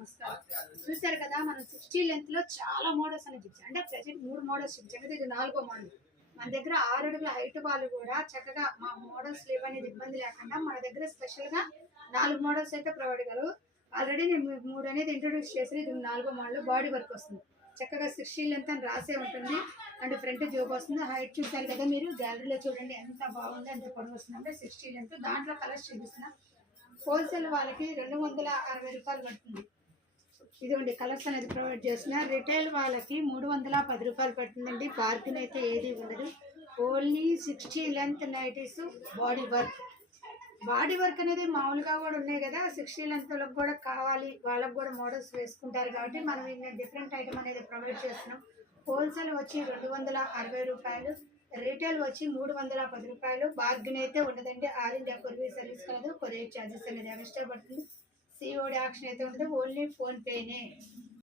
నమస్కారం. చూసారు కదా, మనం 60 లెంత్ లో చాలా మోడల్స్ అనేది చూపించాం. అంటే ప్రెసెంట్ 3 మోడల్స్ చూపించాం కదా, ఇది 4వ మోడల్. మన దగ్గర 6 అడుగుల హైట్ వాళ్ళు కూడా చక్కగా మా మోడల్స్ లేవనేది ఇబ్బంది లేకుండా మన దగ్గర స్పెషల్ గా 4 మోడల్స్ అయితే ప్రొవైడ్ గారు. ఆల్రెడీ నేను 3 అనేది ఇంట్రొడ్యూస్ చేసి, ఇది 4వ మోడల్. బాడీ వర్క్ వస్తుంది, చక్కగా 60 లెంత్ అని రాసే ఉంటుంది. అండ్ ఫ్రంట్ జోబ్ వస్తుంది. హైట్ చూసారు కదా మీరు, గ్యాలరీలో చూడండి ఎంత బాగుంది, ఎంత పొడవు వస్తుంది అంటే 60 లెంత్. దాంట్లో కలర్స్ చూపిస్తున్నా. హోల్సేల్ వాళ్ళకి 260 రూపాయలు పడుతుంది. ఇదిగోండి కలర్స్ అనేది ప్రొవైడ్ చేసిన. రిటైల్ వాళ్ళకి 310 రూపాయలు పడుతుందండి. బార్గెన్ అయితే ఏది ఉండదు. Only 60 length nighties body work. Body work అనేది మామూలుగా కూడా ఉన్నాయి కదా, 60 లెంత్ వాళ్ళకి కూడా కావాలి, వాళ్ళకి కూడా మోడల్స్ వేసుకుంటారు కాబట్టి మనం ఇంకా డిఫరెంట్ ఐటమ్ అనేది ప్రొవైడ్ చేస్తున్నాం. హోల్సేల్ వచ్చి 260 రూపాయలు, రీటైల్ వచ్చి 310 రూపాయలు. బార్గెన్ అయితే ఉండదండి. ఆల్ ఇండియా కొరియర్ సర్వీస్ కలదు. కొరియర్ ఛార్జెస్ అనేది ఎక్స్ట్రా పడుతుంది. సిఓడి యాక్షన్ అయితే ఉండదు, ఓన్లీ ఫోన్ పేనే.